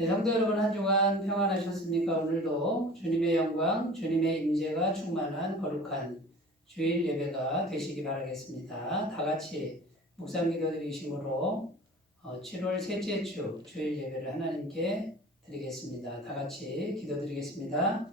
네, 성도 여러분 한 주간 평안하셨습니까? 오늘도 주님의 영광, 주님의 임재가 충만한 거룩한 주일 예배가 되시기 바라겠습니다. 다 같이 묵상 기도 드리심으로 7월 셋째 주 주일 예배를 하나님께 드리겠습니다. 다 같이 기도 드리겠습니다.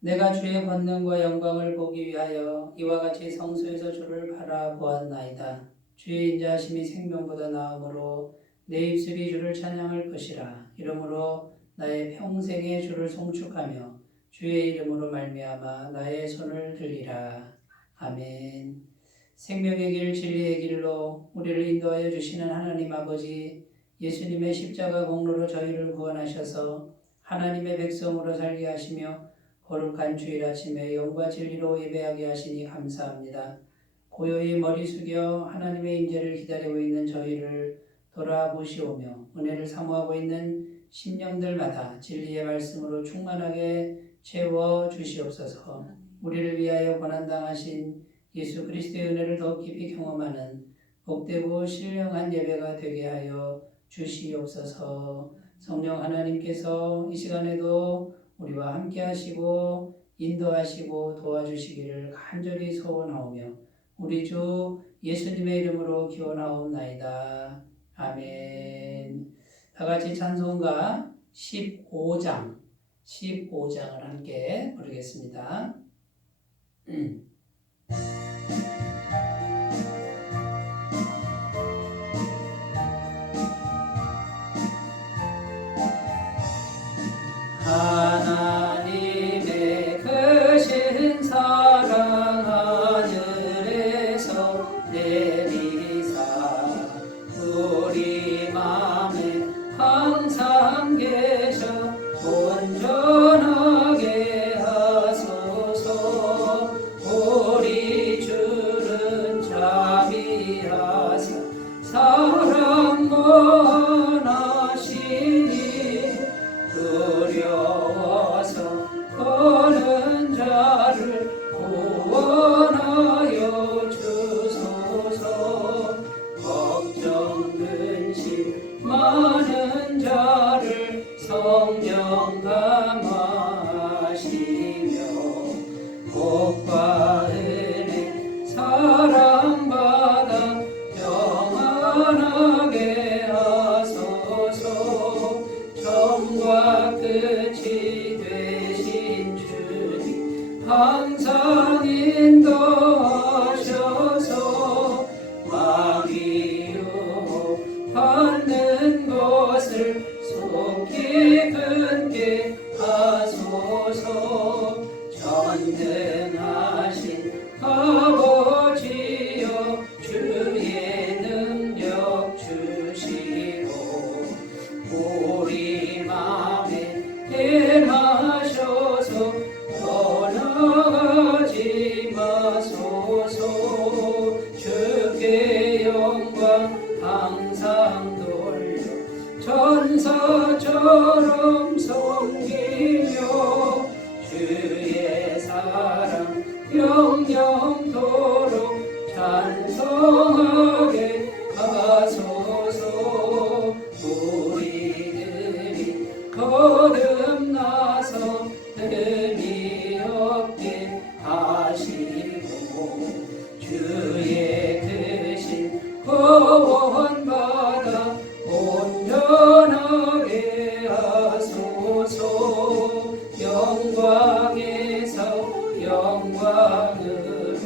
내가 주의 권능과 영광을 보기 위하여 이와 같이 성소에서 주를 바라보았나이다. 주의 인자하심이 생명보다 나으므로 내 입술이 주를 찬양할 것이라. 이러므로 나의 평생에 주를 송축하며 주의 이름으로 말미암아 나의 손을 들리라. 아멘. 생명의 길 진리의 길로 우리를 인도하여 주시는 하나님 아버지, 예수님의 십자가 공로로 저희를 구원하셔서 하나님의 백성으로 살게 하시며 거룩한 주일 아침에 영과 진리로 예배하게 하시니 감사합니다. 고요히 머리 숙여 하나님의 임재를 기다리고 있는 저희를 돌아보시오며 은혜를 사모하고 있는 심령들마다 진리의 말씀으로 충만하게 채워 주시옵소서. 우리를 위하여 고난당하신 예수 그리스도의 은혜를 더 깊이 경험하는 복되고 신령한 예배가 되게 하여 주시옵소서. 성령 하나님께서 이 시간에도 우리와 함께 하시고 인도하시고 도와주시기를 간절히 소원하오며 우리 주 예수님의 이름으로 기원하옵나이다. 아멘. 다같이 찬송가 15장을 함께 부르겠습니다. 하나님의 크신 사랑 하늘에서 내리사 우리 맘에 항상 계셔 온전하게 하소서. 우리 주는 자비하사 사랑 원하시니 두려워서 떠는 자를 구원하여 주소서. 걱정 근심 많은 자를 성령 감화하시며 복과 은혜 사랑받아 평안하게 하소서. 처음과 끝이 되신 주님 항상 인도하셔서 마귀 유혹 받는 것을 속히 끊게 하소서. 전능하신 아버지여 주의 능력 주시고 우리 맘에 임하셔서 떠나가지 마소서. 주께 영광 항상 돌려 천사처럼 섬기며 주의 사랑 영영토록 찬송하게 하소서. 우리들이 거듭나서 흠이 없게 하시고 주의 크신 구원받아 온전하게 하소서. 영광에서 영광으로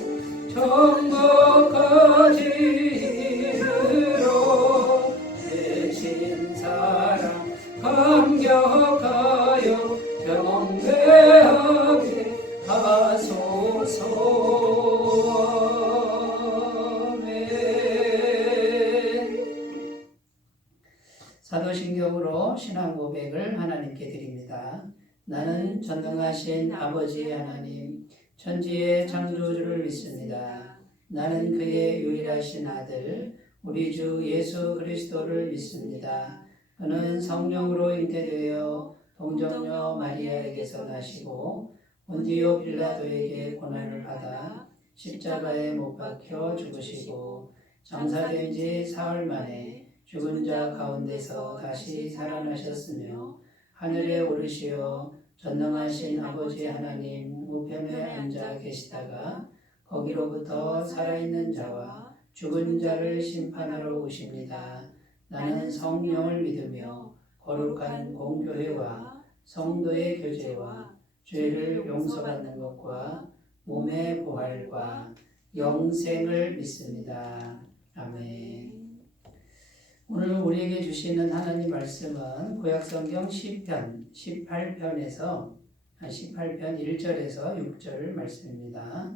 전능하신 아버지 하나님, 천지의 창조주를 믿습니다. 나는 그의 유일하신 아들, 우리 주 예수 그리스도를 믿습니다. 그는 성령으로 잉태되어 동정녀 마리아에게서 나시고 본디오 빌라도에게 고난을 받아 십자가에 못 박혀 죽으시고 장사된 지 사흘 만에 죽은 자 가운데서 다시 살아나셨으며 하늘에 오르시어 전능하신 아버지 하나님 우편에 앉아 계시다가 거기로부터 살아있는 자와 죽은 자를 심판하러 오십니다. 나는 성령을 믿으며 거룩한 공교회와 성도의 교제와 죄를 용서받는 것과 몸의 부활과 영생을 믿습니다. 아멘. 오늘 우리에게 주시는 하나님 말씀은 구약성경 시편 18편에서 18편 1절에서 6절 말씀입니다.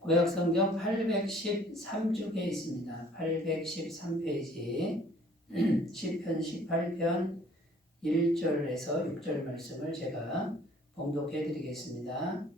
구약성경 813쪽에 있습니다. 813페이지 시편 18편 1절에서 6절 말씀을 제가 봉독해 드리겠습니다.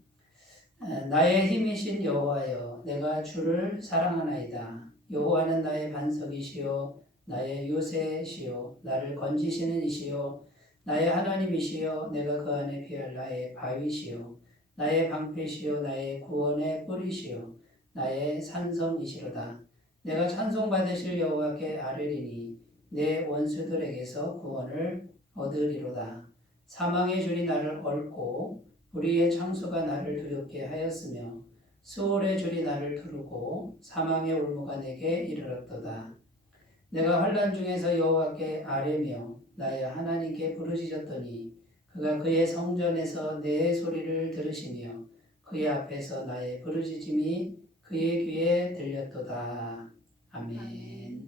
나의 힘이신 여호와여, 내가 주를 사랑하나이다. 여호와는 나의 반석이시요 나의 요새시요 나를 건지시는 이시요 나의 하나님이시요 내가 그 안에 피할 나의 바위시요 나의 방패시요 나의 구원의 뿌리시요 나의 산성이시로다. 내가 찬송받으실 여호와께 아뢰리니 내 원수들에게서 구원을 얻으리로다. 사망의 줄이 나를 얽고 불의의 창수가 나를 두렵게 하였으며 수월의 줄이 나를 두르고 사망의 올무가 내게 이르렀도다. 내가 환난 중에서 여호와께 아뢰며 나의 하나님께 부르짖었더니 그가 그의 성전에서 내 소리를 들으시며 그의 앞에서 나의 부르짖음이 그의 귀에 들렸도다. 아멘.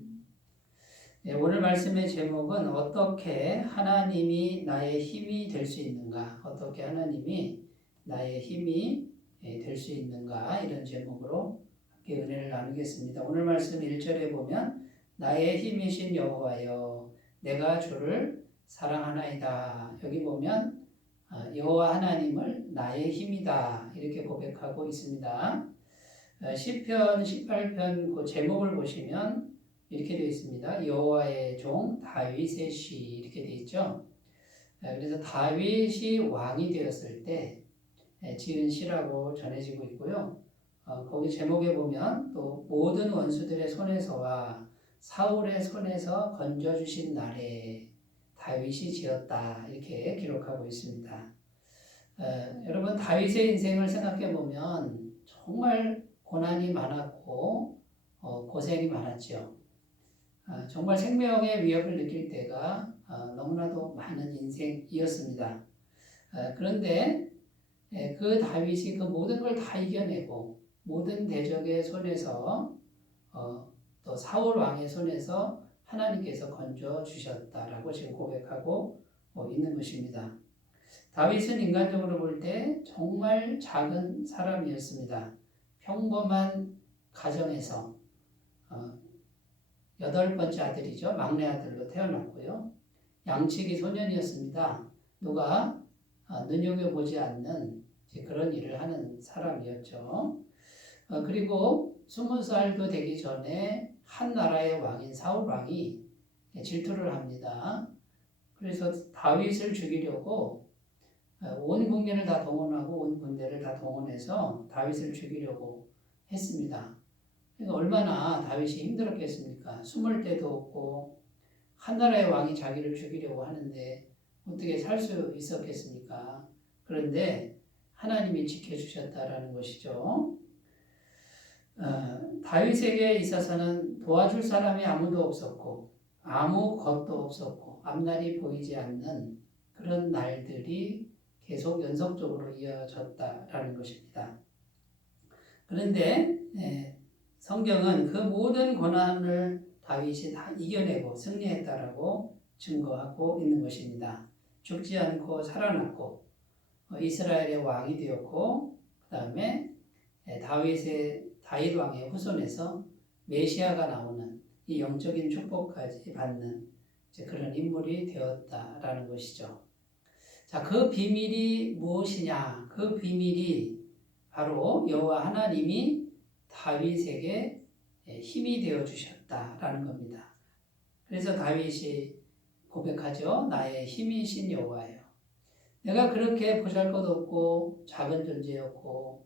네, 오늘 말씀의 제목은 어떻게 하나님이 나의 힘이 될 수 있는가? 어떻게 하나님이 나의 힘이 될 수 있는가? 이런 제목으로 함께 은혜를 나누겠습니다. 오늘 말씀 1절에 보면 나의 힘이신 여호와여, 내가 주를 사랑하나이다. 여기 보면 여호와 하나님을 나의 힘이다 이렇게 고백하고 있습니다. 시편 18편 그 제목을 보시면 이렇게 되어 있습니다. 여호와의 종 다윗의 시 이렇게 되어 있죠. 그래서 다윗이 왕이 되었을 때 지은 시라고 전해지고 있고요. 거기 제목에 보면 또 모든 원수들의 손에서와 사울의 손에서 건져주신 날에 다윗이 지었다 이렇게 기록하고 있습니다. 여러분 다윗의 인생을 생각해 보면 정말 고난이 많았고 고생이 많았죠. 정말 생명의 위협을 느낄 때가 너무나도 많은 인생이었습니다. 그런데 그 다윗이 그 모든 걸 다 이겨내고 모든 대적의 손에서 또 사울 왕의 손에서 하나님께서 건져 주셨다라고 지금 고백하고 있는 것입니다. 다윗은 인간적으로 볼 때 정말 작은 사람이었습니다. 평범한 가정에서 8번째 아들이죠. 막내 아들로 태어났고요. 양치기 소년이었습니다. 누가 눈여겨보지 않는 그런 일을 하는 사람이었죠. 그리고 20살도 되기 전에 한 나라의 왕인 사울 왕이 질투를 합니다. 그래서 다윗을 죽이려고 온 국민을 다 동원하고 온 군대를 다 동원해서 다윗을 죽이려고 했습니다. 그러니까 얼마나 다윗이 힘들었겠습니까? 숨을 데도 없고 한 나라의 왕이 자기를 죽이려고 하는데 어떻게 살 수 있었겠습니까? 그런데 하나님이 지켜주셨다라는 것이죠. 다윗에게 있어서는 도와줄 사람이 아무도 없었고 아무 것도 없었고 앞날이 보이지 않는 그런 날들이 계속 연속적으로 이어졌다라는 것입니다. 그런데 성경은 그 모든 고난을 다윗이 다 이겨내고 승리했다라고 증거하고 있는 것입니다. 죽지 않고 살아났고 이스라엘의 왕이 되었고 그 다음에 다윗 왕의 후손에서 메시아가 나오는 이 영적인 축복까지 받는 이제 그런 인물이 되었다라는 것이죠. 자, 그 비밀이 무엇이냐? 그 비밀이 바로 여호와 하나님이 다윗에게 힘이 되어 주셨다라는 겁니다. 그래서 다윗이 고백하죠. 나의 힘이신 여호와예요. 내가 그렇게 보잘것없고 작은 존재였고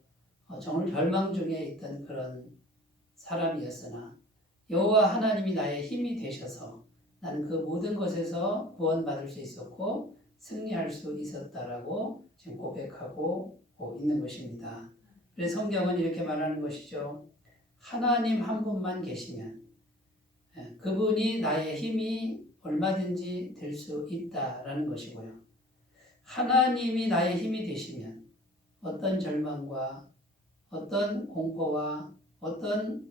정말 절망 중에 있던 그런 사람이었으나 여호와 하나님이 나의 힘이 되셔서 나는 그 모든 것에서 구원받을 수 있었고 승리할 수 있었다라고 지금 고백하고 있는 것입니다. 그래서 성경은 이렇게 말하는 것이죠. 하나님 한 분만 계시면 그분이 나의 힘이 얼마든지 될 수 있다라는 것이고요. 하나님이 나의 힘이 되시면 어떤 절망과 어떤 공포와 어떤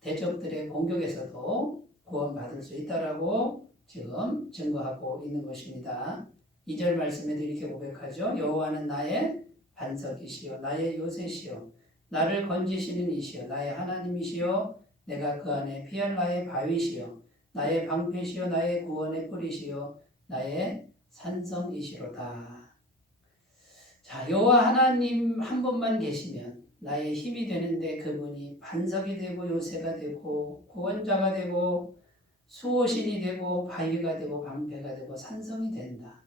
대적들의 공격에서도 구원받을 수 있다라고 지금 증거하고 있는 것입니다. 2절 말씀에도 이렇게 고백하죠. 여호와는 나의 반석이시요 나의 요새시요 나를 건지시는 이시요 나의 하나님이시요 내가 그 안에 피할 나의 바위시요 나의 방패시요 나의 구원의 뿌리시요 나의 산성이시로다. 자, 여호와 하나님 한 분만 계시면 나의 힘이 되는데 그분이 반석이 되고 요새가 되고 구원자가 되고 수호신이 되고 바위가 되고 방패가 되고 산성이 된다.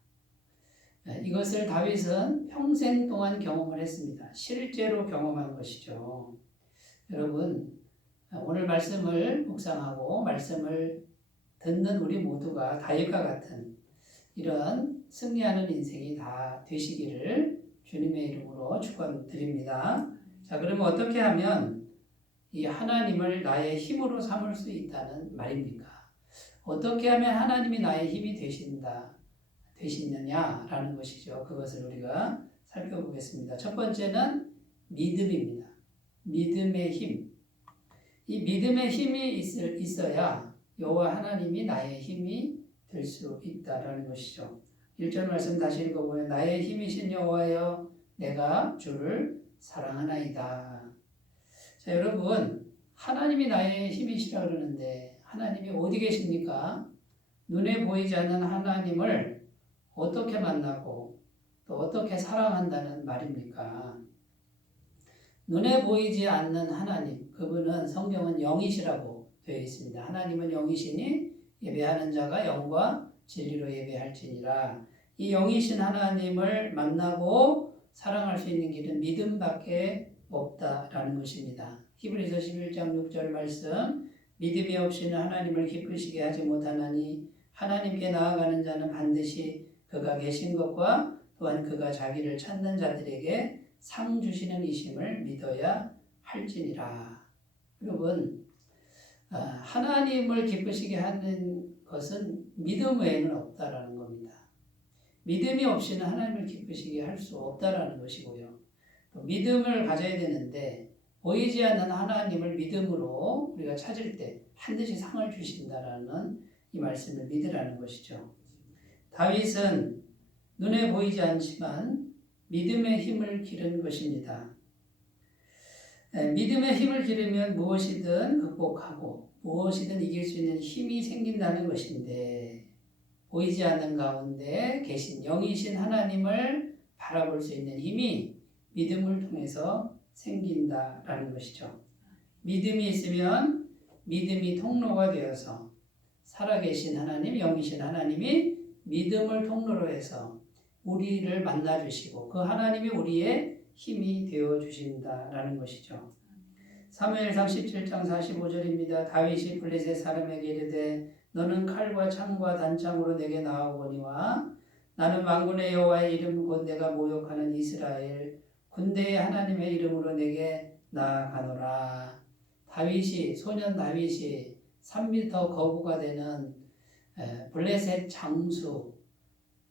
이것을 다윗은 평생 동안 경험을 했습니다. 실제로 경험한 것이죠. 여러분, 오늘 말씀을 묵상하고 말씀을 듣는 우리 모두가 다윗과 같은 이런 승리하는 인생이 다 되시기를 주님의 이름으로 축원드립니다. 자, 그러면 어떻게 하면 이 하나님을 나의 힘으로 삼을 수 있다는 말입니까? 어떻게 하면 하나님이 나의 힘이 되시느냐라는 것이죠. 그것을 우리가 살펴보겠습니다. 첫 번째는 믿음입니다. 믿음의 힘. 이 믿음의 힘이 있어야 여호와 하나님이 나의 힘이 될 수 있다라는 것이죠. 1절 말씀 다시 읽어보면 나의 힘이신 여호와여 내가 주를 사랑하나이다. 자, 여러분, 하나님이 나의 힘이시라 그러는데 하나님이 어디 계십니까? 눈에 보이지 않는 하나님을 어떻게 만나고 또 어떻게 사랑한다는 말입니까? 눈에 보이지 않는 하나님, 그분은 성경은 영이시라고 되어 있습니다. 하나님은 영이시니 예배하는 자가 영과 진리로 예배할지니라. 이 영이신 하나님을 만나고 사랑할 수 있는 길은 믿음밖에 없다라는 것입니다. 히브리서 11장 6절 말씀 믿음이 없이는 하나님을 기쁘시게 하지 못하나니 하나님께 나아가는 자는 반드시 그가 계신 것과 또한 그가 자기를 찾는 자들에게 상 주시는 이심을 믿어야 할지니라. 여러분, 하나님을 기쁘시게 하는 것은 믿음 외에는 없다라는 겁니다. 믿음이 없이는 하나님을 기쁘시게 할 수 없다라는 것이고요. 또 믿음을 가져야 되는데 보이지 않는 하나님을 믿음으로 우리가 찾을 때 반드시 상을 주신다라는 이 말씀을 믿으라는 것이죠. 다윗은 눈에 보이지 않지만 믿음의 힘을 기른 것입니다. 믿음의 힘을 기르면 무엇이든 극복하고 무엇이든 이길 수 있는 힘이 생긴다는 것인데 보이지 않는 가운데 계신 영이신 하나님을 바라볼 수 있는 힘이 믿음을 통해서 생긴다라는 것이죠. 믿음이 있으면 믿음이 통로가 되어서 살아계신 하나님, 영이신 하나님이 믿음을 통로로 해서 우리를 만나주시고 그 하나님이 우리의 힘이 되어주신다라는 것이죠. 사무엘상 17장 45절입니다. 다윗이 블레셋 사람에게 이르되 너는 칼과 창과 단창으로 내게 나아오거니와 나는 만군의 여호와의 이름 곧 내가 모욕하는 이스라엘 군대의 하나님의 이름으로 내게 나아가노라. 다윗이 소년 다윗이 3m 거구가 되는 블레셋 장수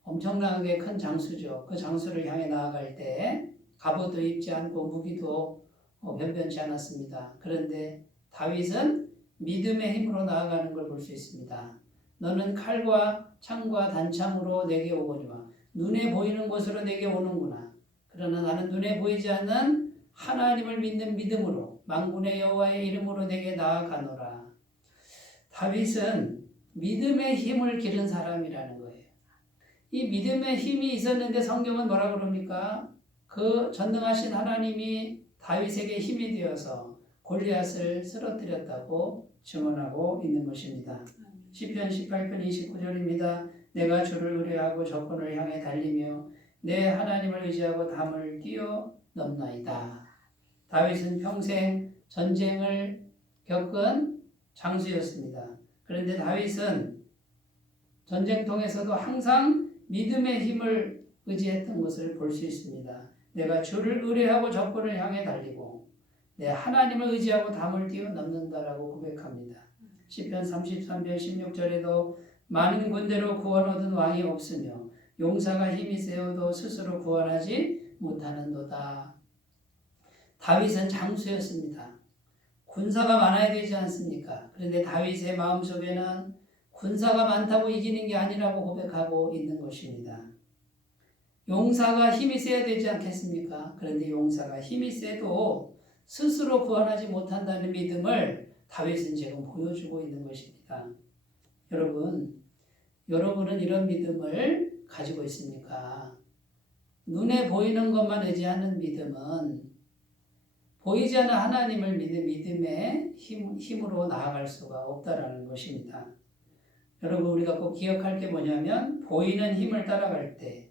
엄청나게 큰 장수죠. 그 장수를 향해 나아갈 때 갑옷도 입지 않고 무기도 변변치 않았습니다. 그런데 다윗은 믿음의 힘으로 나아가는 걸 볼 수 있습니다. 너는 칼과 창과 단창으로 내게 오거니와 눈에 보이는 곳으로 내게 오는구나. 그러나 나는 눈에 보이지 않는 하나님을 믿는 믿음으로 만군의 여호와의 이름으로 내게 나아가노라. 다윗은 믿음의 힘을 기른 사람이라는 거예요. 이 믿음의 힘이 있었는데 성경은 뭐라 그럽니까? 그 전능하신 하나님이 다윗에게 힘이 되어서 골리앗을 쓰러뜨렸다고 증언하고 있는 것입니다. 시편 18편 29절입니다. 내가 주를 의뢰하고 적군을 향해 달리며 내 하나님을 의지하고 담을 뛰어넘나이다. 다윗은 평생 전쟁을 겪은 장수였습니다. 그런데 다윗은 전쟁통에서도 항상 믿음의 힘을 의지했던 것을 볼 수 있습니다. 내가 주를 의뢰하고 적군을 향해 달리고 내 하나님을 의지하고 담을 뛰어넘는다라고 고백합니다. 시편 33편 16절에도 많은 군대로 구원 얻은 왕이 없으며 용사가 힘이 세어도 스스로 구원하지 못하는도다. 다윗은 장수였습니다. 군사가 많아야 되지 않습니까? 그런데 다윗의 마음속에는 군사가 많다고 이기는 게 아니라고 고백하고 있는 것입니다. 용사가 힘이 세야 되지 않겠습니까? 그런데 용사가 힘이 세도 스스로 구원하지 못한다는 믿음을 다윗은 지금 보여주고 있는 것입니다. 여러분은 이런 믿음을 가지고 있습니까? 눈에 보이는 것만 의지하는 믿음은 보이지 않는 하나님을 믿는 믿음의 힘으로 나아갈 수가 없다라는 것입니다. 여러분, 우리가 꼭 기억할 게 뭐냐면 보이는 힘을 따라갈 때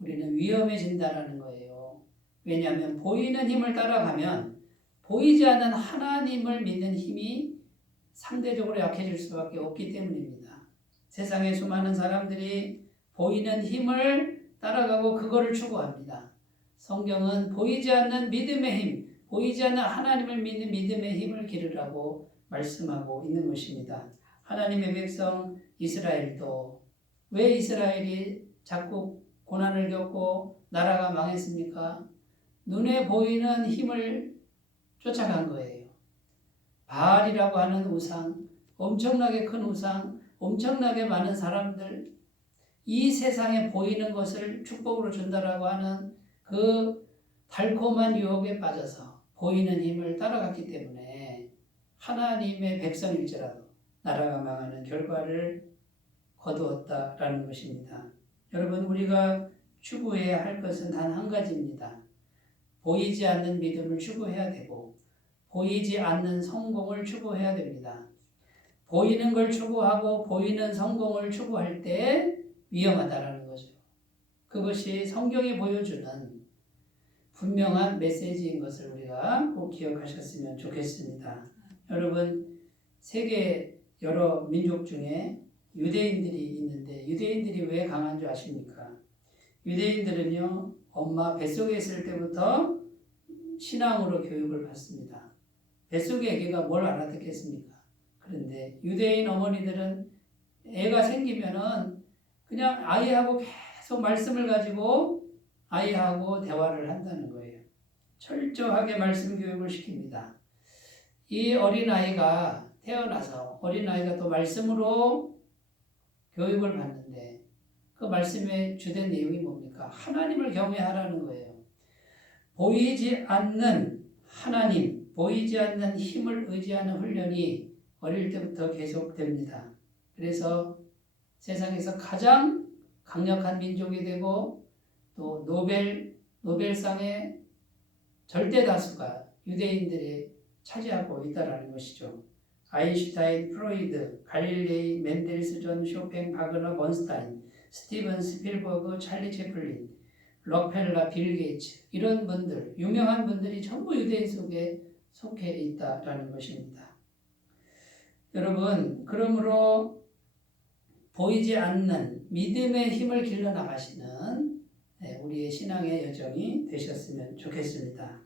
우리는 위험해진다라는 거예요. 왜냐하면 보이는 힘을 따라가면 보이지 않는 하나님을 믿는 힘이 상대적으로 약해질 수밖에 없기 때문입니다. 세상에 수많은 사람들이 보이는 힘을 따라가고 그거를 추구합니다. 성경은 보이지 않는 믿음의 힘, 보이지 않는 하나님을 믿는 믿음의 힘을 기르라고 말씀하고 있는 것입니다. 하나님의 백성 이스라엘도 왜 이스라엘이 자꾸 고난을 겪고 나라가 망했습니까? 눈에 보이는 힘을 쫓아간 거예요. 바알이라고 하는 우상, 엄청나게 큰 우상, 엄청나게 많은 사람들, 이 세상에 보이는 것을 축복으로 준다라고 하는 그 달콤한 유혹에 빠져서 보이는 힘을 따라갔기 때문에 하나님의 백성일지라도 나라가 망하는 결과를 거두었다라는 것입니다. 여러분, 우리가 추구해야 할 것은 단 한 가지입니다. 보이지 않는 믿음을 추구해야 되고 보이지 않는 성공을 추구해야 됩니다. 보이는 걸 추구하고 보이는 성공을 추구할 때 위험하다라는 거죠. 그것이 성경이 보여주는 분명한 메시지인 것을 우리가 꼭 기억하셨으면 좋겠습니다. 여러분, 세계 여러 민족 중에 유대인들이 있는데 유대인들이 왜 강한 줄 아십니까? 유대인들은요, 엄마 뱃속에 있을 때부터 신앙으로 교육을 받습니다. 뱃속의 애기가 뭘 알아듣겠습니까? 그런데 유대인 어머니들은 애가 생기면은 그냥 아이하고 계속 말씀을 가지고 아이하고 대화를 한다는 거예요. 철저하게 말씀 교육을 시킵니다. 이 어린아이가 태어나서 어린아이가 또 말씀으로 교육을 받는데 그 말씀의 주된 내용이 뭡니까? 하나님을 경외하라는 거예요. 보이지 않는 하나님, 보이지 않는 힘을 의지하는 훈련이 어릴 때부터 계속됩니다. 그래서 세상에서 가장 강력한 민족이 되고 또 노벨상의 절대 다수가 유대인들이 차지하고 있다는 것이죠. 아인슈타인, 프로이드, 갈릴레이, 멘델스 존, 쇼팽, 바그너, 번스타인, 스티븐 스필버그, 찰리 채플린, 록펠러, 빌 게이츠, 이런 분들, 유명한 분들이 전부 유대인 속에 속해 있다라는 것입니다. 여러분, 그러므로 보이지 않는 믿음의 힘을 길러나가시는 우리의 신앙의 여정이 되셨으면 좋겠습니다.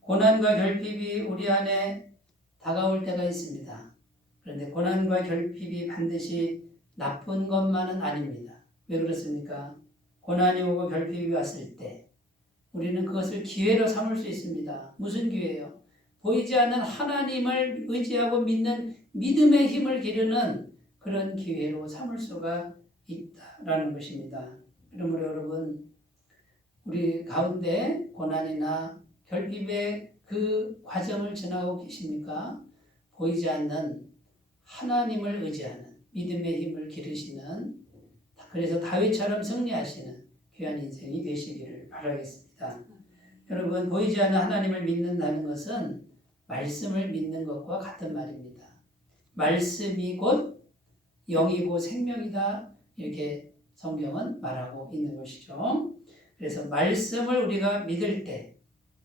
고난과 결핍이 우리 안에 다가올 때가 있습니다. 그런데 고난과 결핍이 반드시 나쁜 것만은 아닙니다. 왜 그렇습니까? 고난이 오고 결핍이 왔을 때 우리는 그것을 기회로 삼을 수 있습니다. 무슨 기회예요? 보이지 않는 하나님을 의지하고 믿는 믿음의 힘을 기르는 그런 기회로 삼을 수가 있다라는 것입니다. 그러므로 여러분, 우리 가운데 고난이나 결핍의 그 과정을 지나고 계십니까? 보이지 않는 하나님을 의지하는 믿음의 힘을 기르시는, 그래서 다윗처럼 승리하시는 귀한 인생이 되시기를 바라겠습니다. 여러분, 보이지 않는 하나님을 믿는다는 것은 말씀을 믿는 것과 같은 말입니다. 말씀이 곧 영이고 생명이다, 이렇게 성경은 말하고 있는 것이죠. 그래서 말씀을 우리가 믿을 때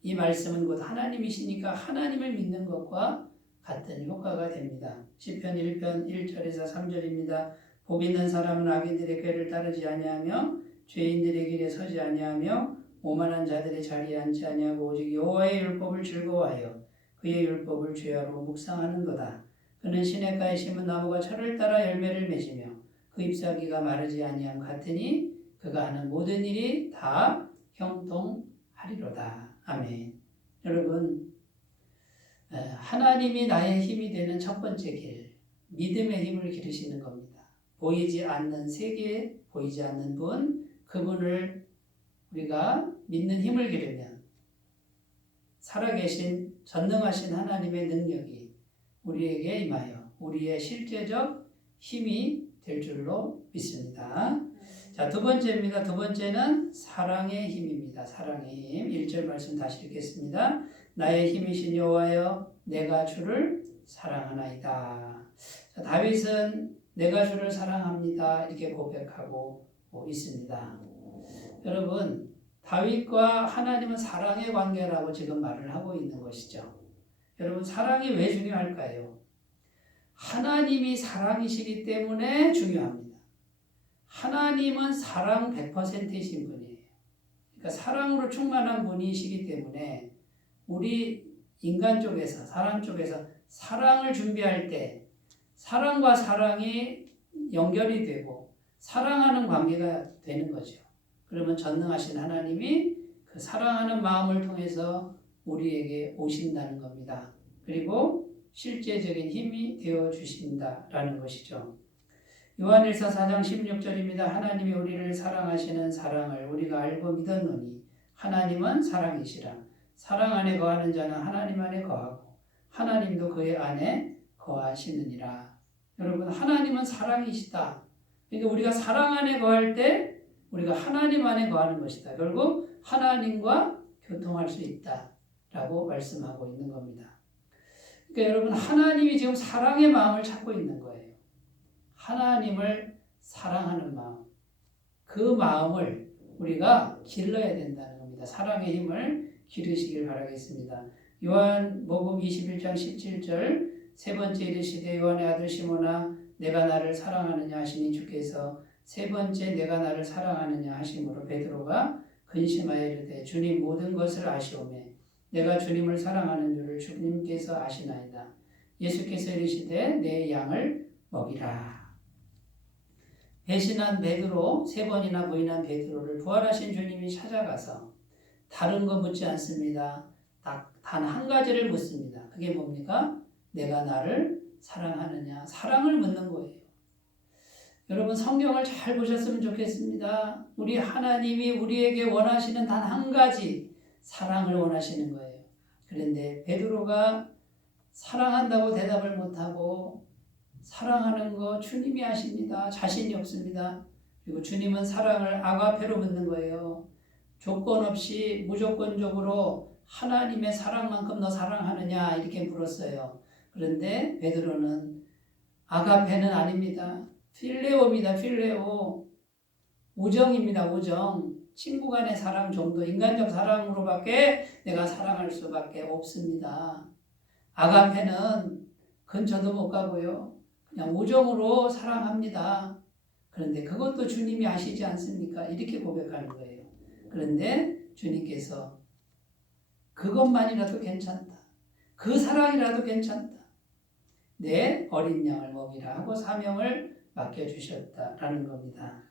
이 말씀은 곧 하나님이시니까 하나님을 믿는 것과 같은 효과가 됩니다. 시편 1편 1절에서 3절입니다. 복 있는 사람은 악인들의 꾀를 따르지 아니하며 죄인들의 길에 서지 아니하며 오만한 자들의 자리에 앉지 아니하고 오직 여호와의 율법을 즐거워하여 그의 율법을 죄하로 묵상하는도다. 그는 시냇가에 심은 나무가 철을 따라 열매를 맺으며 그 잎사귀가 마르지 아니함 같으니 그가 하는 모든 일이 다 형통하리로다. 아멘. 여러분, 하나님이 나의 힘이 되는 첫 번째 길, 믿음의 힘을 기르시는 겁니다. 보이지 않는 세계, 보이지 않는 분, 그분을 우리가 믿는 힘을 기르면 살아계신 전능하신 하나님의 능력이 우리에게 임하여 우리의 실제적 힘이 될 줄로 믿습니다. 자, 두 번째입니다. 두 번째는 사랑의 힘입니다. 사랑의 힘. 1절 말씀 다시 읽겠습니다. 나의 힘이신 여호와여, 내가 주를 사랑하나이다. 자, 다윗은 내가 주를 사랑합니다, 이렇게 고백하고 있습니다. 여러분, 다윗과 하나님은 사랑의 관계라고 지금 말을 하고 있는 것이죠. 여러분, 사랑이 왜 중요할까요? 하나님이 사랑이시기 때문에 중요합니다. 하나님은 사랑 100%이신 분이에요. 그러니까 사랑으로 충만한 분이시기 때문에 우리 인간 쪽에서, 사람 쪽에서 사랑을 준비할 때 사랑과 사랑이 연결이 되고 사랑하는 관계가 되는 거죠. 그러면 전능하신 하나님이 그 사랑하는 마음을 통해서 우리에게 오신다는 겁니다. 그리고 실제적인 힘이 되어 주신다라는 것이죠. 요한일서 4장 16절입니다. 하나님이 우리를 사랑하시는 사랑을 우리가 알고 믿었노니 하나님은 사랑이시라. 사랑 안에 거하는 자는 하나님 안에 거하고 하나님도 그의 안에 거하시느니라. 여러분, 하나님은 사랑이시다. 그러니까 우리가 사랑 안에 거할 때 우리가 하나님 안에 거하는 것이다. 결국 하나님과 교통할 수 있다라고 말씀하고 있는 겁니다. 그러니까 여러분, 하나님이 지금 사랑의 마음을 찾고 있는 거예요. 하나님을 사랑하는 마음, 그 마음을 우리가 길러야 된다는 겁니다. 사랑의 힘을 기르시길 바라겠습니다. 요한복음 21장 17절, 세 번째 이르시되 요한의 아들 시몬아, 내가 나를 사랑하느냐 하시니 주께서 세 번째 내가 나를 사랑하느냐 하심으로 베드로가 근심하여 이르되 주님 모든 것을 아시오매 내가 주님을 사랑하는 줄을 주님께서 아시나이다. 예수께서 이르시되 내 양을 먹이라. 배신한 베드로, 세 번이나 부인한 베드로를 부활하신 주님이 찾아가서 다른 거 묻지 않습니다. 단 한 가지를 묻습니다. 그게 뭡니까? 내가 나를 사랑하느냐? 사랑을 묻는 거예요. 여러분, 성경을 잘 보셨으면 좋겠습니다. 우리 하나님이 우리에게 원하시는 단 한 가지 사랑을 원하시는 거예요. 그런데 베드로가 사랑한다고 대답을 못하고 사랑하는 거 주님이 아십니다. 자신이 없습니다. 그리고 주님은 사랑을 아가페로 묻는 거예요. 조건 없이 무조건적으로 하나님의 사랑만큼 너 사랑하느냐 이렇게 물었어요. 그런데 베드로는 아가페는 아닙니다. 필레오입니다. 필레오. 우정입니다. 우정. 친구 간의 사랑 정도, 인간적 사랑으로밖에 내가 사랑할 수밖에 없습니다. 아가페는 근처도 못 가고요. 그냥 우정으로 사랑합니다. 그런데 그것도 주님이 아시지 않습니까? 이렇게 고백하는 거예요. 그런데 주님께서 그것만이라도 괜찮다. 그 사랑이라도 괜찮다. 내 어린 양을 먹이라 하고 사명을 맡겨주셨다라는 겁니다.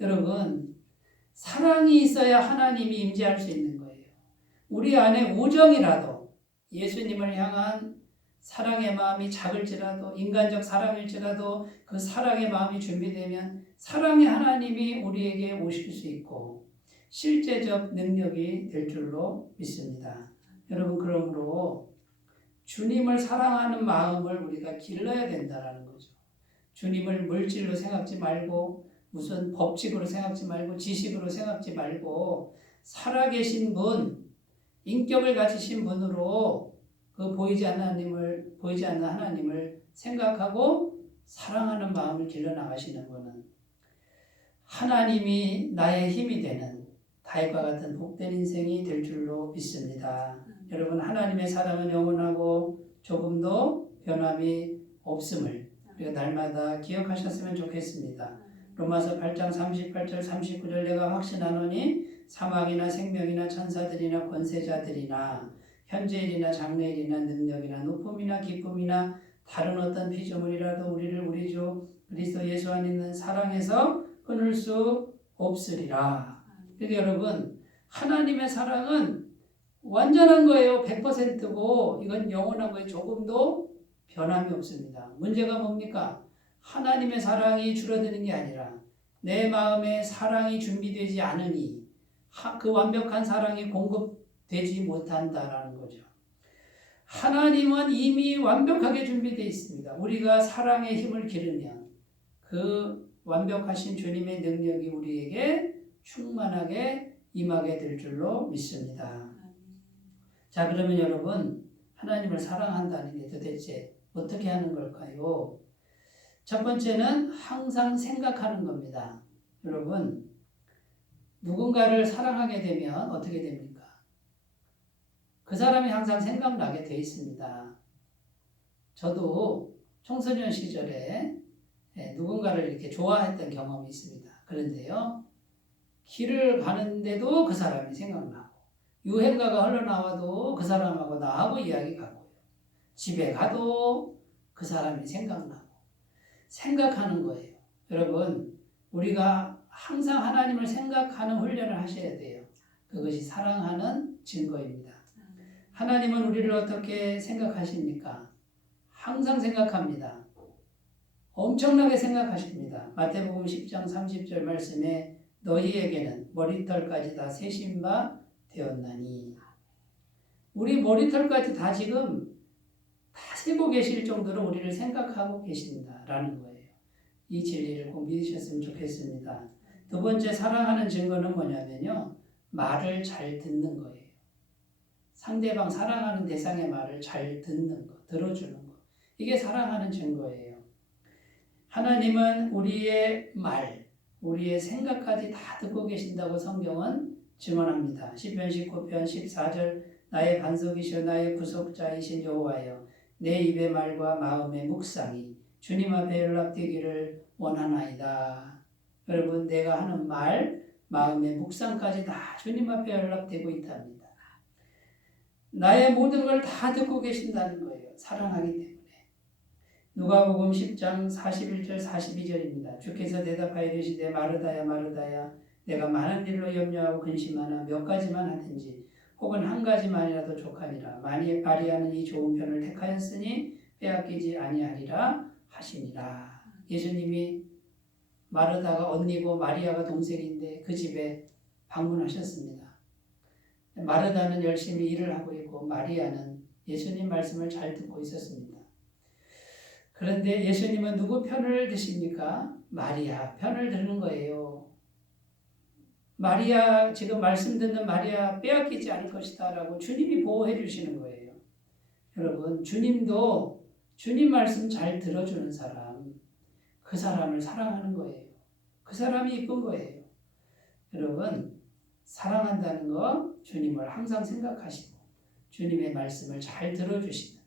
여러분, 사랑이 있어야 하나님이 임재할 수 있는 거예요. 우리 안에 우정이라도 예수님을 향한 사랑의 마음이 작을지라도, 인간적 사랑일지라도 그 사랑의 마음이 준비되면 사랑의 하나님이 우리에게 오실 수 있고 실제적 능력이 될 줄로 믿습니다. 여러분, 그러므로 주님을 사랑하는 마음을 우리가 길러야 된다는 거죠. 주님을 물질로 생각지 말고 무슨 법칙으로 생각지 말고 지식으로 생각지 말고 살아계신 분, 인격을 가지신 분으로 그 보이지 않는 하나님을 생각하고 사랑하는 마음을 길러나가시는 분은 하나님이 나의 힘이 되는 다윗과 같은 복된 인생이 될 줄로 믿습니다. 여러분, 하나님의 사랑은 영원하고 조금도 변함이 없음을 우리가 날마다 기억하셨으면 좋겠습니다. 로마서 8장 38절 39절 내가 확신하노니 사망이나 생명이나 천사들이나 권세자들이나 현재일이나 장래일이나 능력이나 높음이나 기쁨이나 다른 어떤 피조물이라도 우리를 우리 주 그리스도 예수 안에 있는 사랑에서 끊을 수 없으리라. 그러니까 여러분, 하나님의 사랑은 완전한 거예요. 100%고 이건 영원한 거예요. 조금도 변함이 없습니다. 문제가 뭡니까? 하나님의 사랑이 줄어드는 게 아니라 내 마음에 사랑이 준비되지 않으니 그 완벽한 사랑이 공급되지 못한다라는 거죠. 하나님은 이미 완벽하게 준비되어 있습니다. 우리가 사랑의 힘을 기르면 그 완벽하신 주님의 능력이 우리에게 충만하게 임하게 될 줄로 믿습니다. 자, 그러면 여러분, 하나님을 사랑한다는 게 도대체 어떻게 하는 걸까요? 첫 번째는 항상 생각하는 겁니다. 여러분, 누군가를 사랑하게 되면 어떻게 됩니까? 그 사람이 항상 생각나게 돼 있습니다. 저도 청소년 시절에 누군가를 이렇게 좋아했던 경험이 있습니다. 그런데요, 길을 가는데도 그 사람이 생각나고, 유행가가 흘러나와도 그 사람하고 나하고 이야기하고요. 집에 가도 그 사람이 생각나고, 생각하는 거예요. 여러분, 우리가 항상 하나님을 생각하는 훈련을 하셔야 돼요. 그것이 사랑하는 증거입니다. 하나님은 우리를 어떻게 생각하십니까? 항상 생각합니다. 엄청나게 생각하십니다. 마태복음 10장 30절 말씀에 너희에게는 머리털까지 다 세신 바 되었나니, 우리 머리털까지 다 지금 다 세고 계실 정도로 우리를 생각하고 계신다라는 거예요. 이 진리를 꼭 믿으셨으면 좋겠습니다. 두 번째 사랑하는 증거는 뭐냐면요, 말을 잘 듣는 거예요. 상대방 사랑하는 대상의 말을 잘 듣는 거, 들어주는 거. 이게 사랑하는 증거예요. 하나님은 우리의 말, 우리의 생각까지 다 듣고 계신다고 성경은 증언합니다. 시편 19편 14절 나의 반석이시여 나의 구속자이신 여호와여 내 입의 말과 마음의 묵상이 주님 앞에 연락되기를 원하나이다. 여러분, 내가 하는 말, 마음의 묵상까지 다 주님 앞에 연락되고 있답니다. 나의 모든 걸 다 듣고 계신다는 거예요. 사랑하기 때문에. 누가복음 10장 41절 42절입니다. 주께서 대답하여 이르시되 마르다야 마르다야 내가 많은 일로 염려하고 근심하나 몇 가지만 하든지 혹은 한 가지만이라도 족하니라. 마리아는 이 좋은 편을 택하였으니 빼앗기지 아니하리라 하시니라. 예수님이 마르다가 언니고 마리아가 동생인데 그 집에 방문하셨습니다. 마르다는 열심히 일을 하고 있고 마리아는 예수님 말씀을 잘 듣고 있었습니다. 그런데 예수님은 누구 편을 드십니까? 마리아 편을 드는 거예요. 마리아, 지금 말씀 듣는 마리아 빼앗기지 않을 것이다 라고 주님이 보호해 주시는 거예요. 여러분, 주님도 주님 말씀 잘 들어주는 사람, 그 사람을 사랑하는 거예요. 그 사람이 이쁜 거예요. 여러분, 사랑한다는 거 주님을 항상 생각하시고 주님의 말씀을 잘 들어주시는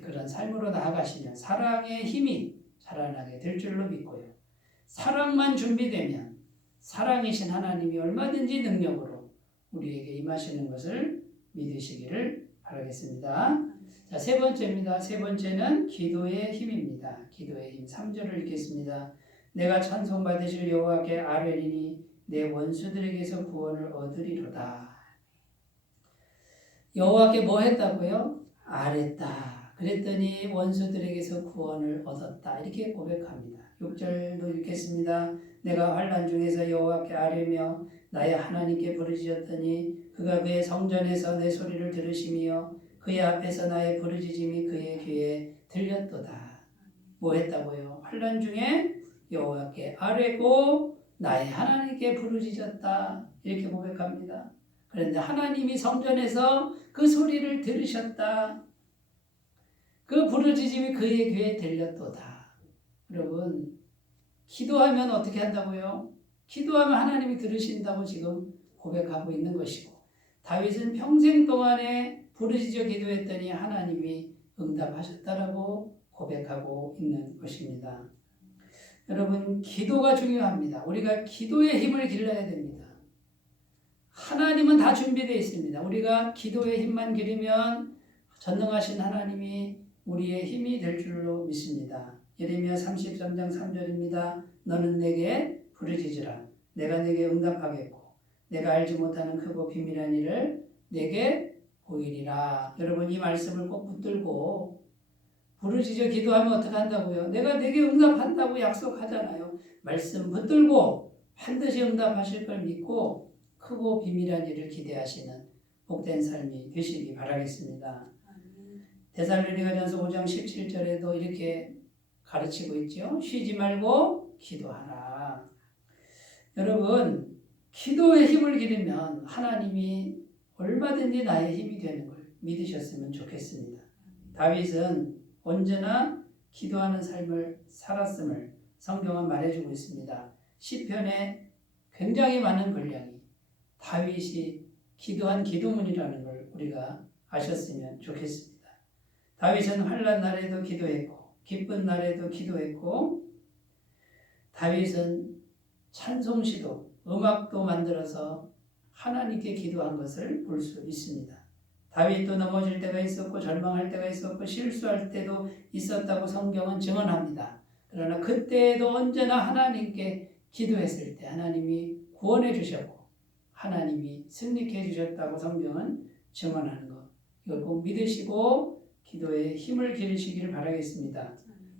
그런 삶으로 나아가시면 사랑의 힘이 자라나게 될 줄로 믿고요. 사랑만 준비되면 사랑이신 하나님이 얼마든지 능력으로 우리에게 임하시는 것을 믿으시기를 바라겠습니다. 자, 세 번째입니다. 세 번째는 기도의 힘입니다. 기도의 힘 3절을 읽겠습니다. 내가 찬송받으실 여호와께 아뢰리니 내 원수들에게서 구원을 얻으리로다. 여호와께 뭐 했다고요? 아뢰다. 그랬더니 원수들에게서 구원을 얻었다. 이렇게 고백합니다. 6절도 읽겠습니다. 내가 환난 중에서 여호와께 아뢰며 나의 하나님께 부르짖었더니 그가 그의 성전에서 내 소리를 들으시며 그의 앞에서 나의 부르짖음이 그의 귀에 들렸도다. 뭐 했다고요? 환난 중에 여호와께 아뢰고 나의 하나님께 부르짖었다. 이렇게 고백합니다. 그런데 하나님이 성전에서 그 소리를 들으셨다. 그 부르짖음이 그의 귀에 들렸도다. 여러분, 기도하면 어떻게 한다고요? 기도하면 하나님이 들으신다고 지금 고백하고 있는 것이고, 다윗은 평생 동안에 부르짖어 기도했더니 하나님이 응답하셨다라고 고백하고 있는 것입니다. 여러분, 기도가 중요합니다. 우리가 기도의 힘을 길러야 됩니다. 하나님은 다 준비되어 있습니다. 우리가 기도의 힘만 기르면 전능하신 하나님이 우리의 힘이 될 줄로 믿습니다. 예레미야 33장 3절입니다. 너는 내게 부르짖으라. 내가 내게 응답하겠고 내가 알지 못하는 크고 비밀한 일을 내게 보이리라. 여러분, 이 말씀을 꼭 붙들고 부르짖어 기도하면 어떻게 한다고요? 내가 내게 응답한다고 약속하잖아요. 말씀 붙들고 반드시 응답하실 걸 믿고 크고 비밀한 일을 기대하시는 복된 삶이 되시기 바라겠습니다. 데살로니가전서 5장 17절에도 이렇게 가르치고 있죠. 쉬지 말고 기도하라. 여러분, 기도의 힘을 기르면 하나님이 얼마든지 나의 힘이 되는 걸 믿으셨으면 좋겠습니다. 다윗은 언제나 기도하는 삶을 살았음을 성경은 말해주고 있습니다. 시편에 굉장히 많은 분량이 다윗이 기도한 기도문이라는 걸 우리가 아셨으면 좋겠습니다. 다윗은 환난 날에도 기도했고 기쁜 날에도 기도했고, 다윗은 찬송시도 음악도 만들어서 하나님께 기도한 것을 볼 수 있습니다. 다윗도 넘어질 때가 있었고 절망할 때가 있었고 실수할 때도 있었다고 성경은 증언합니다. 그러나 그때에도 언제나 하나님께 기도했을 때 하나님이 구원해 주셨고 하나님이 승리케 해주셨다고 성경은 증언하는 것, 이걸 꼭 믿으시고 기도에 힘을 기르시기를 바라겠습니다.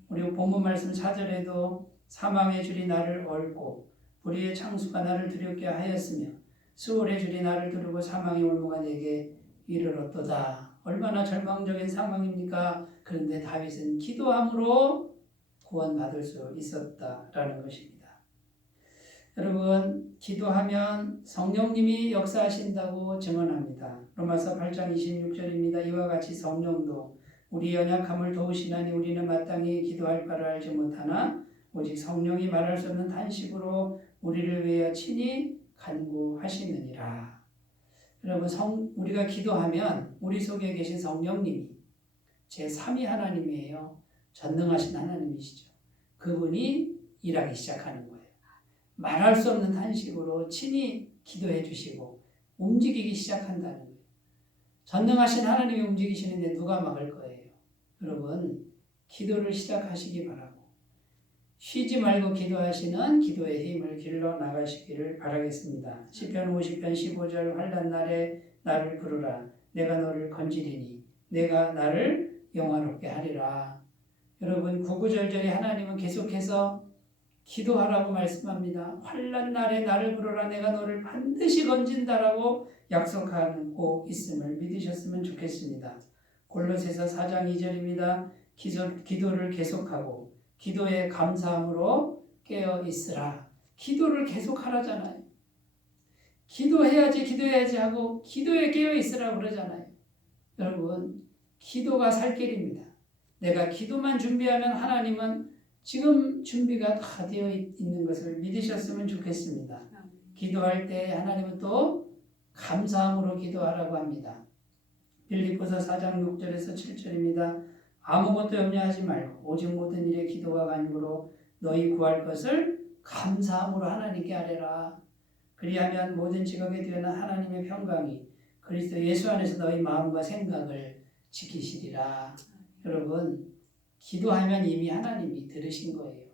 우리 본문 말씀 4절에도 사망의 줄이 나를 얽고 불의의 창수가 나를 두렵게 하였으며 수월의 줄이 나를 두르고 사망의 올무가 내게 이르렀도다. 얼마나 절망적인 상황입니까? 그런데 다윗은 기도함으로 구원받을 수 있었다라는 것입니다. 여러분, 기도하면 성령님이 역사하신다고 증언합니다. 로마서 8장 26절입니다. 이와 같이 성령도 우리 연약함을 도우시나니 우리는 마땅히 기도할 바를 알지 못하나 오직 성령이 말할 수 없는 탄식으로 우리를 위하여 친히 간구하시느니라. 여러분, 우리가 기도하면 우리 속에 계신 성령님이 제3위 하나님이에요. 전능하신 하나님이시죠. 그분이 일하기 시작하는 거예요. 말할 수 없는 탄식으로 친히 기도해 주시고 움직이기 시작한다는 거예요. 전능하신 하나님이 움직이시는데 누가 막을 거예요? 여러분, 기도를 시작하시기 바라고 쉬지 말고 기도하시는 기도의 힘을 길러 나가시기를 바라겠습니다. 시편 50편 15절 환난 날에 나를 부르라. 내가 너를 건지리니 내가 나를 영화롭게 하리라. 여러분, 구구절절히 하나님은 계속해서 기도하라고 말씀합니다. 환난 날에 나를 부르라. 내가 너를 반드시 건진다라고 약속하고 있음을 믿으셨으면 좋겠습니다. 골로새서 4장 2절입니다. 기도를 계속하고 기도에 감사함으로 깨어 있으라. 기도를 계속하라잖아요. 기도해야지 하고 기도에 깨어 있으라 그러잖아요. 여러분, 기도가 살 길입니다. 내가 기도만 준비하면 하나님은 지금 준비가 다 되어 있는 것을 믿으셨으면 좋겠습니다. 기도할 때 하나님은 또 감사함으로 기도하라고 합니다. 빌립보서 4장 6절에서 7절입니다. 아무것도 염려하지 말고 오직 모든 일에 기도와 간구로 너희 구할 것을 감사함으로 하나님께 아뢰라. 그리하면 모든 직업에 뛰어난 하나님의 평강이 그리스도 예수 안에서 너희 마음과 생각을 지키시리라. 여러분, 기도하면 이미 하나님이 들으신 거예요.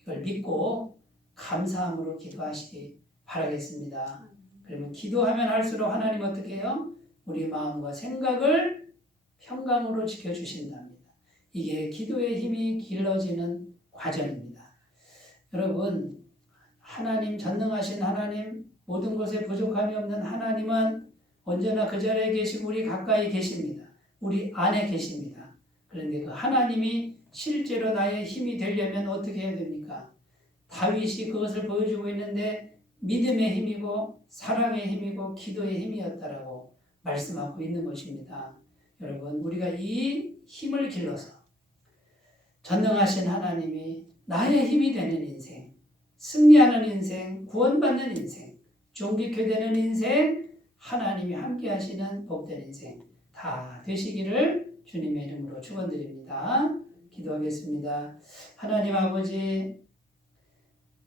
이걸 믿고 감사함으로 기도하시기 바라겠습니다. 그러면 기도하면 할수록 하나님 어떻게 해요? 우리 마음과 생각을 평강으로 지켜주신답니다. 이게 기도의 힘이 길러지는 과정입니다. 여러분, 하나님, 전능하신 하나님, 모든 것에 부족함이 없는 하나님은 언제나 그 자리에 계시고 우리 가까이 계십니다. 우리 안에 계십니다. 그런데 그 하나님이 실제로 나의 힘이 되려면 어떻게 해야 됩니까? 다윗이 그것을 보여주고 있는데 믿음의 힘이고 사랑의 힘이고 기도의 힘이었다라고 말씀하고 있는 것입니다. 여러분, 우리가 이 힘을 길러서 전능하신 하나님이 나의 힘이 되는 인생, 승리하는 인생, 구원받는 인생, 존귀케 되는 인생, 하나님이 함께 하시는 복된 인생 다 되시기를 주님의 이름으로 축원드립니다. 기도하겠습니다. 하나님 아버지,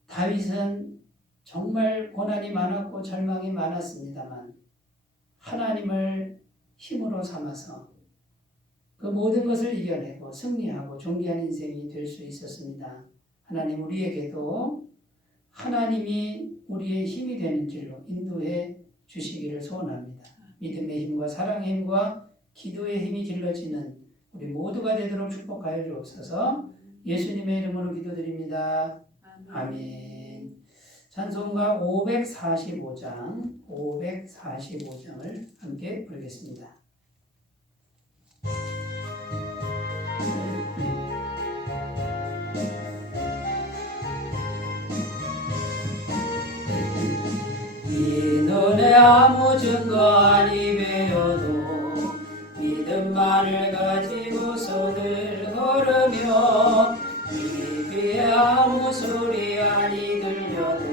다윗은 정말 고난이 많았고 절망이 많았습니다만 하나님을 힘으로 삼아서 그 모든 것을 이겨내고 승리하고 존귀한 인생이 될 수 있었습니다. 하나님, 우리에게도 하나님이 우리의 힘이 되는 길로 인도해 주시기를 소원합니다. 믿음의 힘과 사랑의 힘과 기도의 힘이 길러지는 우리 모두가 되도록 축복하여 주옵소서. 예수님의 이름으로 기도드립니다. 아멘. 찬송가 545장을 함께 부르겠습니다. 이 눈에 아무 증거 아니 배워도 믿음만을 가지고 손을 걸으며 이 귀에 아무 소리 아니 들려도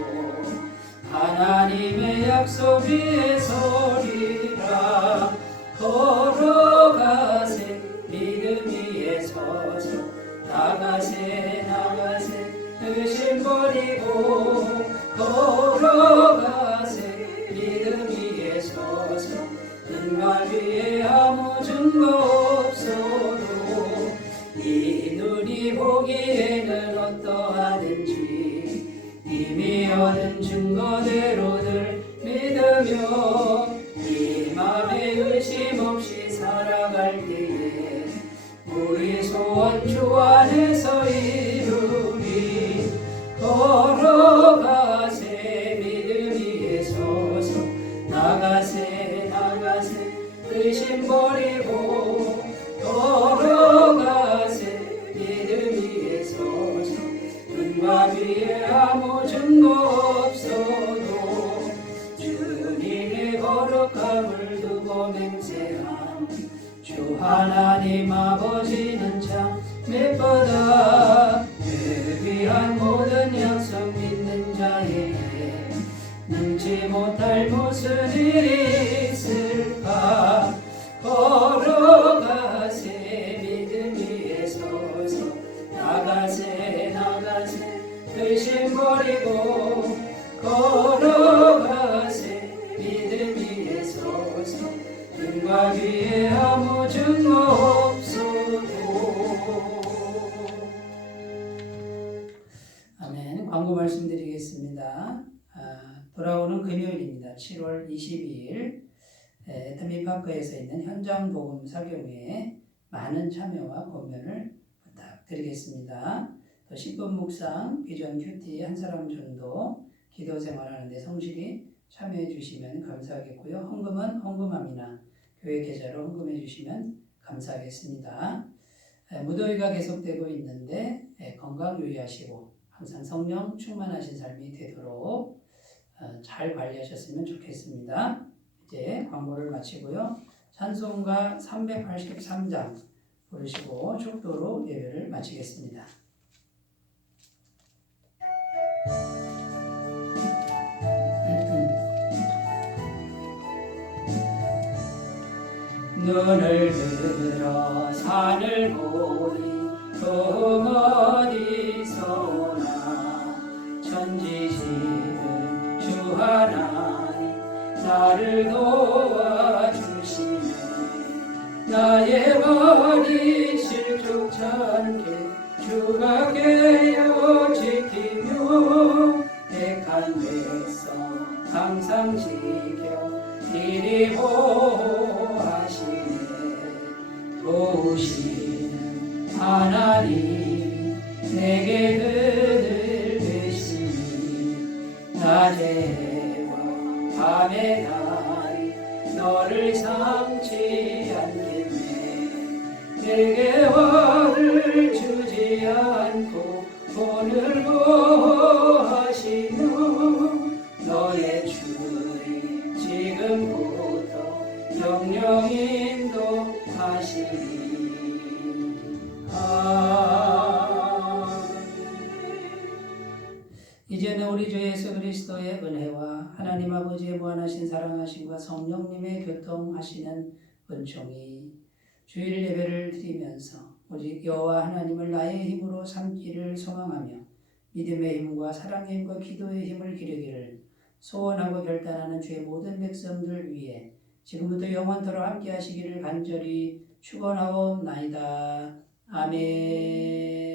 하나님의 약속 위에 서리라. 걸어가세 믿음 위에 서서 나가세 의심 버리고 걸어가세 믿음 위에 서서 눈만 위에 아무 증거 없어도 이 눈이 보기에는 어떠하든지 이미 얻은 증거대로들 믿으며 이 맘에 의심 없이 살아갈 때에 우리 소원 주 안에서 이루리. 걸어가세 믿음 위에 서서 나가세 의심 버리고 걸어가세 믿음 위에 서서 눈과 위에 아무 증거 없어도 주님의 거룩함을 두고 맹세한 주 하나님 아버지는 참 예쁘다. 위한 모든 약속 믿는 자에게 능치 못할 무슨 일이 있을까. 걸어가세 믿음 위에 서서 나가세 의심 버리고 걸어가세 믿음 위에 서서 눈과 귀에 아무 증거 없어도. 아멘. 광고 말씀드리겠습니다. 돌아오는 금요일입니다. 7월 22일 애터미파크에서 있는 현장 복음 사경회에 많은 참여와 권면을 부탁드리겠습니다. 또 10분 묵상, 비전 큐티 한 사람 전도, 기도 생활하는 데 성실히 참여해 주시면 감사하겠고요. 헌금은 헌금함이나 교회 계좌로 헌금해 주시면 감사하겠습니다. 무더위가 계속되고 있는데 건강 유의하시고 항상 성령 충만하신 삶이 되도록 잘 관리하셨으면 좋겠습니다. 이제 광고를 마치고요. 찬송가 383장 부르시고 축도로 예배를 마치겠습니다. 눈을 들어 산을 보리 또 어디서 오나 천지지은 주 하나님 나를 도와주시네. 나의 발이 실족치 않게 주가 깨어 지키며 백한 백성 항상 지켜 이리 보호하시네. 도우시는 하나님 내게 늘 계시니 낮에와 밤에 달이 너를 삼지 않겠네. 내게 화를 주지 않고 오늘 구하시며 너의 주님 지금부터 영영 인도하시니 이제는 우리 주 예수 그리스도의 은혜와 하나님 아버지의 무한하신 사랑하심과 성령님의 교통하시는 은총이 주일 예배를 드리면서 오직 여호와 하나님을 나의 힘으로 삼기를 소망하며 믿음의 힘과 사랑의 힘과 기도의 힘을 기르기를 소원하고 결단하는 주의 모든 백성들 위해 지금부터 영원토록 함께 하시기를 간절히 축원하옵나이다. 아멘.